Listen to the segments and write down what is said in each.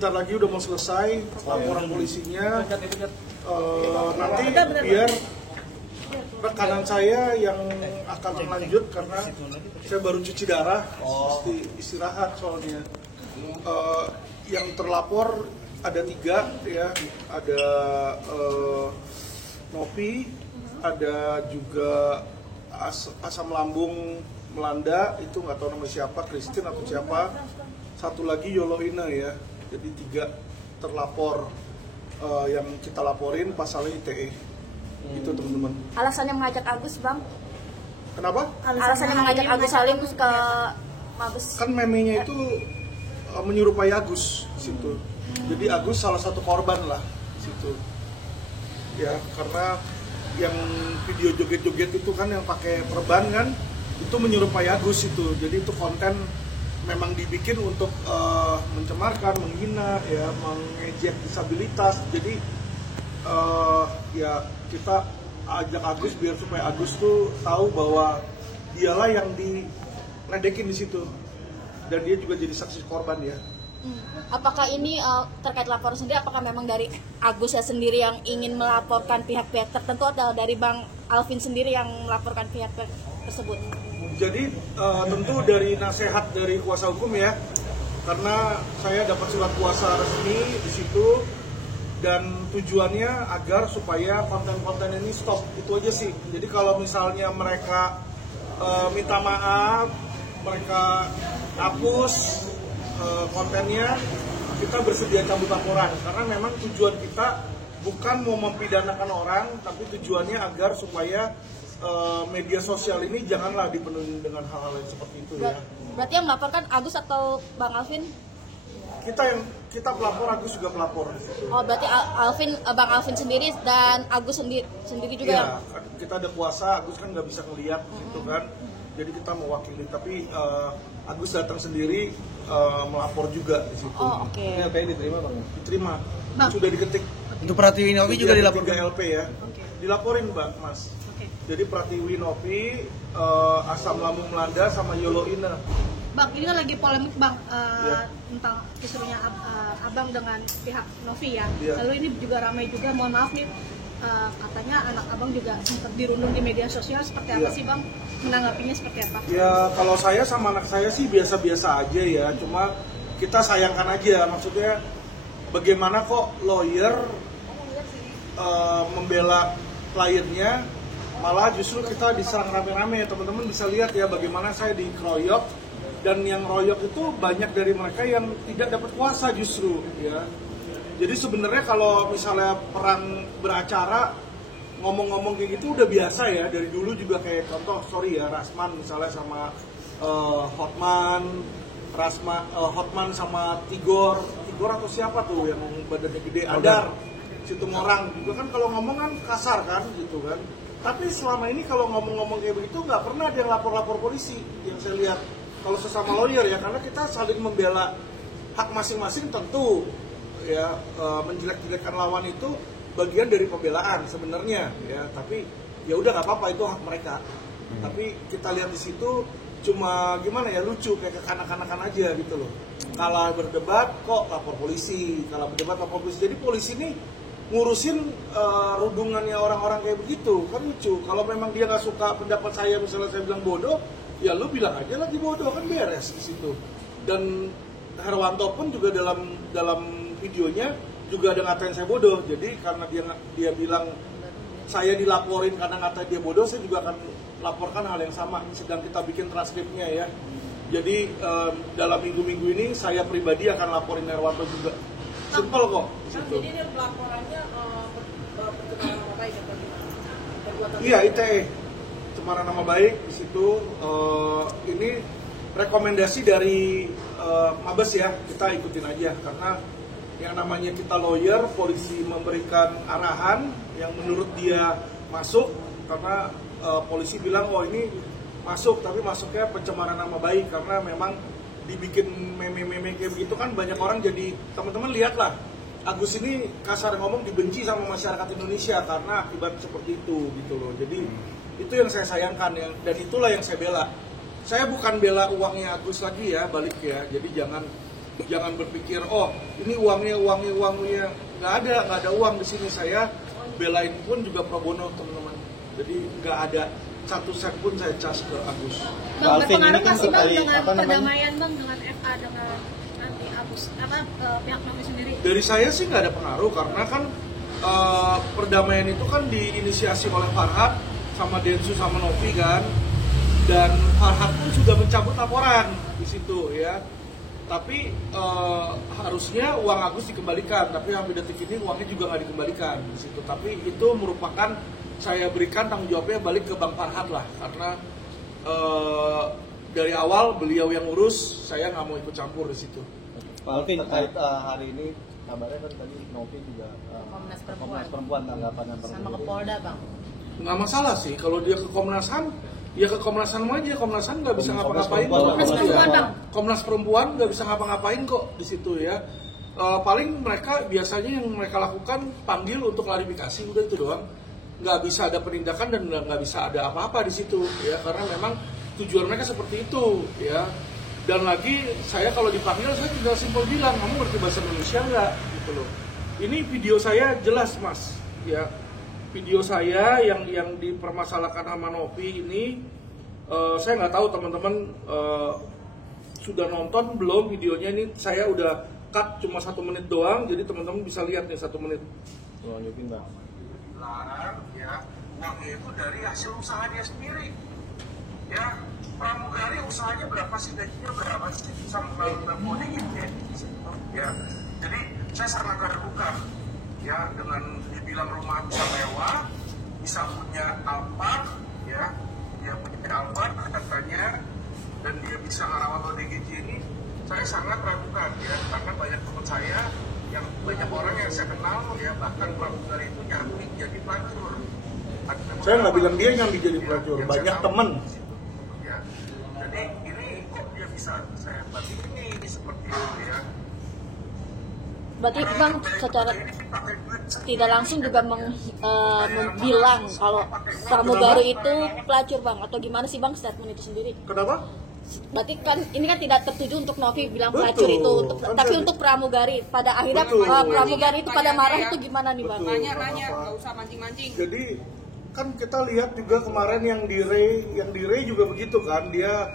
Bentar lagi udah mau selesai laporan polisinya. Nanti biar rekanan saya yang akan lanjut karena saya baru cuci darah, mesti istirahat soalnya. Yang terlapor ada 3 ya, ada Novi, ada juga asam lambung melanda, itu nggak tahu nama siapa, Christine atau siapa. Satu lagi Yoloina ya, jadi 3 terlapor yang kita laporin pasalnya ITE. Itu teman-teman. Alasannya mengajak Agus, Bang? Kenapa? Alasannya mengajak Agus Salim ke Mabes. Kan memenya itu menyerupai Agus situ. Jadi Agus salah satu korban lah situ. Ya, karena yang video joget-joget itu kan yang pakai perban kan, itu menyerupai Agus itu. Jadi itu konten memang dibikin untuk mencemarkan, menghina, ya, mengejek disabilitas. Jadi ya kita ajak Agus biar supaya Agus tuh tahu bahwa dialah yang diledekin di situ dan dia juga jadi saksi korban ya. Apakah ini terkait laporan sendiri, apakah memang dari Agus sendiri yang ingin melaporkan pihak-pihak tertentu atau dari Bang Alvin sendiri yang melaporkan pihak-pihak tersebut? Jadi tentu dari nasihat dari kuasa hukum ya, karena saya dapat surat kuasa resmi di situ dan tujuannya agar supaya konten-konten ini stop, itu aja sih. Jadi kalau misalnya mereka minta maaf, mereka hapus kontennya, kita bersedia cabut laporan karena memang tujuan kita bukan mau mempidanakan orang, tapi tujuannya agar supaya media sosial ini janganlah dipenuhi dengan hal-hal yang seperti itu ya. Berarti yang melaporkan Agus atau Bang Alvin? Kita pelapor, Agus juga pelapor. Oh, berarti Bang Alvin sendiri dan Agus sendiri juga ya? Yang... Kita ada kuasa, Agus kan nggak bisa ngelihat gitu kan. Jadi kita mewakili, tapi Agus datang sendiri melapor juga di situ. Oh, oke. Ini LP diterima Bang? Diterima. Bang. Sudah diketik. Untuk Pratiwi Novi juga dilaporkan? 3 LP ya. Okay. Dilaporin Mbak, Mas. Okay. Jadi Pratiwi Novi, asam lambung melanda sama Yoloina. Bang, ini kan lagi polemik Bang Ya. tentang isunya Abang dengan pihak Novi ya. Ya. Lalu ini juga ramai juga, mohon maaf nih, katanya anak Abang juga sempat dirundung di media sosial. Seperti apa Ya. sih Bang? Menanggapinya seperti apa? Ya kalau saya sama anak saya sih biasa-biasa aja ya. Cuma kita sayangkan aja, maksudnya bagaimana kok lawyer membela kliennya, malah justru kita diserang rame-rame. Teman-teman bisa lihat ya bagaimana saya dikeroyok, dan yang royok itu banyak dari mereka yang tidak dapat kuasa justru ya. Jadi sebenarnya kalau misalnya perang beracara ngomong-ngomong kayak gitu udah biasa ya, dari dulu juga. Kayak contoh, sorry ya, Rasman misalnya sama Hotman sama Tigor atau siapa tuh yang badannya gede, Adar, Situmorang juga kan kalau ngomong kan kasar kan gitu kan. Tapi selama ini kalau ngomong-ngomong kayak begitu nggak pernah ada yang lapor-lapor polisi yang saya lihat. Kalau sesama lawyer ya, karena kita saling membela hak masing-masing tentu ya, menjelek-jelekkan lawan itu bagian dari pembelaan sebenarnya ya, tapi ya udah nggak apa-apa, itu hak mereka. Tapi kita lihat di situ cuma gimana ya, lucu kayak kekanak-kanakan aja gitu loh. Kalau berdebat kok lapor polisi, kalau berdebat lapor polisi. Jadi polisi ini ngurusin rundungannya orang-orang kayak begitu kan lucu. Kalau memang dia nggak suka pendapat saya, misalnya saya bilang bodoh, ya lu bilang aja lagi bodoh, kan beres di situ. Dan Herwanto pun juga dalam videonya juga ada ngatain saya bodoh. Jadi karena dia bilang saya dilaporin karena ngatain dia bodoh, saya juga akan laporkan hal yang sama. Sedang kita bikin transkripnya ya. Jadi dalam minggu-minggu ini saya pribadi akan laporin Herwanto juga. Simple kok. Jadi dia pelaporannya pencemaran nama baik atau gimana? Iya, ITE. Cemaran nama baik di situ. Ini rekomendasi dari Mabes ya, kita ikutin aja karena yang namanya kita lawyer, polisi memberikan arahan yang menurut dia masuk, karena polisi bilang oh ini masuk, tapi masuknya pencemaran nama baik karena memang dibikin meme-meme kayak begitu kan banyak orang jadi, teman-teman lihatlah Agus ini kasar ngomong dibenci sama masyarakat Indonesia karena akibat seperti itu gitu loh. Jadi itu yang saya sayangkan ya, dan itulah yang saya bela. Saya bukan bela uangnya Agus lagi ya, balik ya. Jadi jangan Jangan berpikir, oh ini uangnya, nggak ada uang di sini. Saya belain pun juga pro bono teman-teman. Jadi nggak ada satu sen pun saya cas ke Agus. Bang, Alvin, berpengaruh ini kan nggak sih bang terkait, dengan apa namanya? perdamaian bang dengan FA dengan nanti Agus pihak Novi sendiri? Dari saya sih nggak ada pengaruh karena kan perdamaian itu kan diinisiasi oleh Farhad sama Densu sama Novi kan, dan Farhad pun sudah mencabut laporan di situ ya. Tapi harusnya uang Agus dikembalikan, tapi sampai detik ini uangnya juga nggak dikembalikan di situ. Tapi itu merupakan saya berikan tanggung jawabnya balik ke Bang Farhad lah, karena dari awal beliau yang urus, saya nggak mau ikut campur di situ. Pak Alvin, terkait hari ini kabarnya kan tadi Novi juga Komnas Perempuan tanggapannya sama ke Polda bang. Nggak masalah sih, kalau dia ke Komnas HAM, ya ke Komnas HAM aja. Komnas HAM nggak bisa ngapa-ngapain kok. Komnas Perempuan nggak bisa ngapa-ngapain kok di situ ya. Paling mereka biasanya yang mereka lakukan panggil untuk klarifikasi, udah itu doang. Nggak bisa ada penindakan dan nggak bisa ada apa-apa di situ ya, karena memang tujuan mereka seperti itu ya. Dan lagi saya kalau dipanggil saya tinggal simpel bilang, kamu ngerti bahasa Indonesia nggak gitu loh. Ini video saya jelas mas ya, video saya yang dipermasalahkan sama Novi ini, saya nggak tahu teman-teman sudah nonton belum videonya. Ini saya udah cut cuma 1 menit doang, jadi teman-teman bisa lihat nih 1 menit. lanjutin bang. Larang ya, uangnya itu dari hasil usaha dia sendiri ya. Pramugari usahanya berapa sih, gajinya berapa sih bisa melakukan coding ya. Jadi saya sangat terbuka ya dengan dibilang rumah bisa mewah, bisa punya Alphard ya, dia punya Alphard katanya, dan dia bisa ngerawat ODGJ ini. Saya sangat ragukan ya, karena banyak teman saya yang banyak orang yang saya kenal ya, bahkan pramugari itu nyambi jadi pelacur. Saya nggak bilang dia nyambi jadi pelacur, banyak temen. Ya, jadi ini kok dia bisa saya berarti ini seperti itu ya. Berarti bang secara tidak langsung juga bilang kalau pramugari itu pelacur bang, atau gimana sih bang statement itu sendiri? Kenapa? Berarti kan ini kan tidak tertuju untuk Novi bilang Betul. pelacur itu, Kan tapi saya- untuk pramugari pada akhirnya Betul. pramugari itu pada marah itu gimana nih bang? Betul. Nanya, nggak usah mancing-mancing. Jadi kan kita lihat juga kemarin yang di Ray juga begitu kan, dia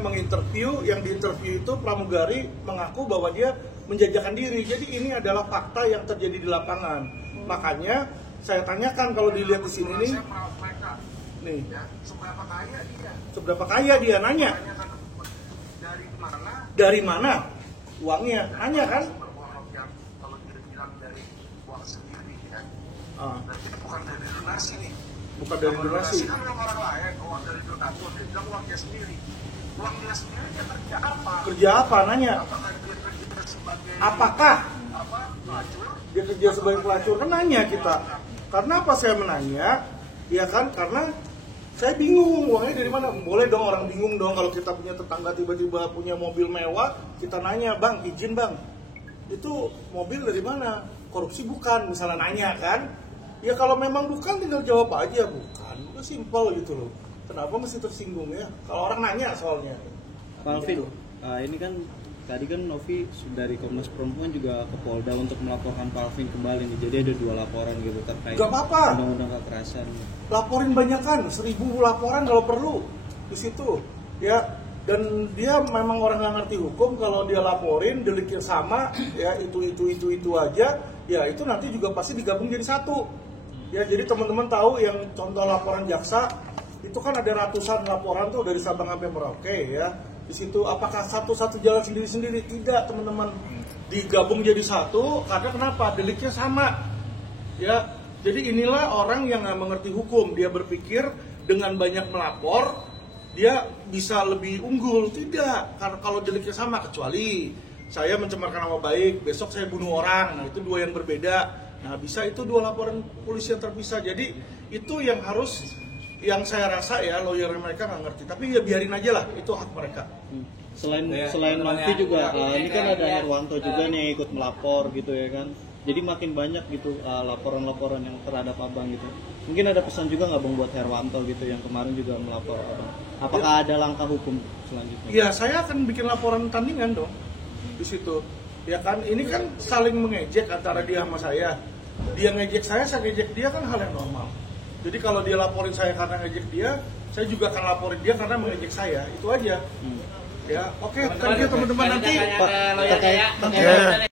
menginterview, yang diinterview itu pramugari mengaku bahwa dia menjajakan diri. Jadi ini adalah fakta yang terjadi di lapangan. Makanya saya tanyakan, kalau dilihat di sini nih, Saya merawat mereka nih ya, seberapa kaya dia, seberapa kaya dia, nanya dari mana uangnya, nanya kan? beruang yang kalau dia bilang dari uang sendiri ya, Ah, berarti bukan dari donasi nih. bukan dari Kalau donasi. kan orang lain, uang dari donatur, dia bilang uangnya sendiri. Uangnya sendiri dia kerja apa? Kerja apa, nanya? Apakah dia kerja sebagai Apakah pelacur? dia kerja sebagai pelacur? Kan nanya kita. Karena apa saya menanya? Ya kan, karena saya bingung uangnya dari mana. Boleh dong orang bingung dong kalau kita punya tetangga tiba-tiba punya mobil mewah, kita nanya, bang izin bang, itu mobil dari mana? Korupsi bukan, misalnya nanya kan? Ya kalau memang bukan tinggal jawab aja bukan, itu simpel gitu loh. Kenapa mesti tersinggung ya? Kalau orang nanya soalnya. Pak Alvin, ini kan tadi kan Novi dari Komnas Perempuan juga ke Polda untuk melaporkan Pak Alvin kembali nih. Jadi ada 2 laporan gitu terkait Gak apa-apa. undang-undang kekerasan. Laporin banyakan, 1000 laporan kalau perlu di situ ya. Dan dia memang orang nggak ngerti hukum, kalau dia laporin deliknya sama ya, itu aja ya, itu nanti juga pasti digabung jadi satu ya. Jadi teman-teman tahu yang contoh laporan jaksa itu kan ada ratusan laporan tuh dari Sabang sampai Merauke ya. Di situ apakah satu-satu jalan sendiri-sendiri? Tidak teman-teman, digabung jadi satu karena kenapa? Deliknya sama ya. Jadi inilah orang yang nggak mengerti hukum, dia berpikir dengan banyak melapor dia bisa lebih unggul. Tidak, karena kalau deliknya sama, kecuali saya mencemarkan nama baik, besok saya bunuh orang, nah itu 2 yang berbeda. Nah bisa itu 2 laporan polisi yang terpisah. Jadi itu yang harus, yang saya rasa ya lawyer mereka nggak ngerti, tapi ya biarin aja lah, itu hak mereka. Selain Novi juga, ini kan ada Herwanto juga nih yang ikut melapor gitu ya kan. Jadi makin banyak gitu laporan-laporan yang terhadap abang gitu. Mungkin ada pesan juga nggak bang buat Herwanto gitu yang kemarin juga melapor abang. Apakah ada langkah hukum selanjutnya? Ya saya akan bikin laporan tandingan dong. di situ. Ya kan, ini kan saling mengejek antara dia sama saya. Dia ngejek saya ngejek dia kan hal yang normal. Jadi kalau dia laporin saya karena ngejek dia, saya juga akan laporin dia karena mengejek saya. Itu aja. Ya, oke, thank you teman-teman nanti. Pak, terkait